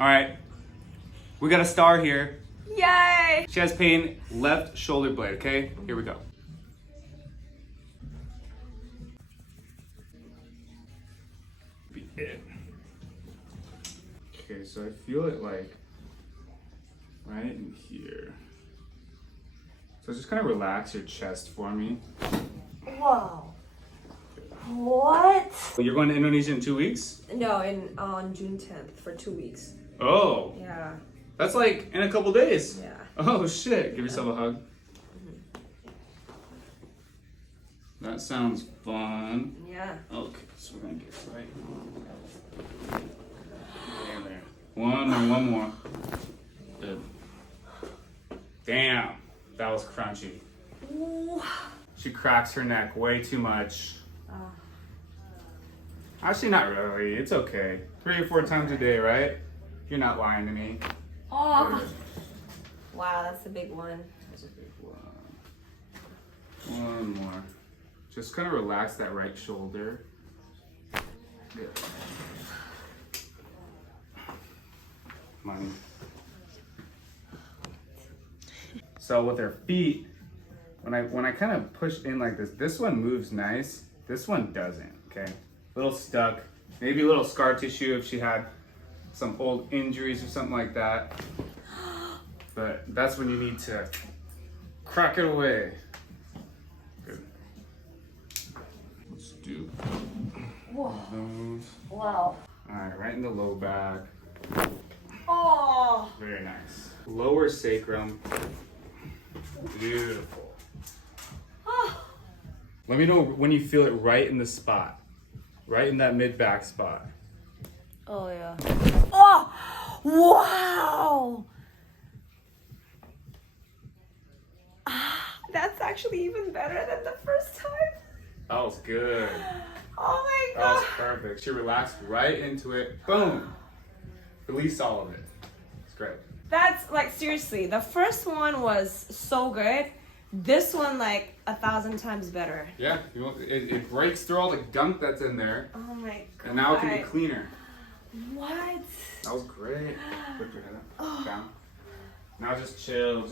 All right, we got a star here. Yay! She has pain left shoulder blade, okay? Here we go. Be it. Okay, so I feel it like right in here. So just kind of relax your chest for me. Whoa. What? You're going to Indonesia in 2 weeks? No, on June 10th for 2 weeks. Oh, Yeah. that's like in a couple days. Yeah. Oh shit, give yourself a hug. That sounds fun. Yeah. Okay, so we're gonna get right there. One more. Good. Damn, that was crunchy. Ooh. She cracks her neck way too much. Actually, not really. It's okay. 3 or 4 times a day, right? You're not lying to me. Oh. Wow, that's a big one. That's a big one. One more. Just kind of relax that right shoulder. Good. Money. So with her feet, when I kind of push in like this one moves nice. This one doesn't. Okay, a little stuck. Maybe a little scar tissue if she had some old injuries or something like that. But that's when you need to crack it away. Good. Let's do Whoa. those. Wow. All right, right in the low back. Oh. Very nice. Lower sacrum. Beautiful. Oh. Let me know when you feel it right in the spot. Right in that mid-back spot. Oh, yeah. Oh! Wow! That's actually even better than the first time. That was good. Oh my That was god. perfect. She relaxed right into it. Boom. Release all of it. It's great. That's like seriously, the first one was so good. This one like 1,000 times better. Yeah, it breaks through all the gunk that's in there, Oh my god. and now it can be cleaner. What? That was great. Put your head up, down. Now just chill,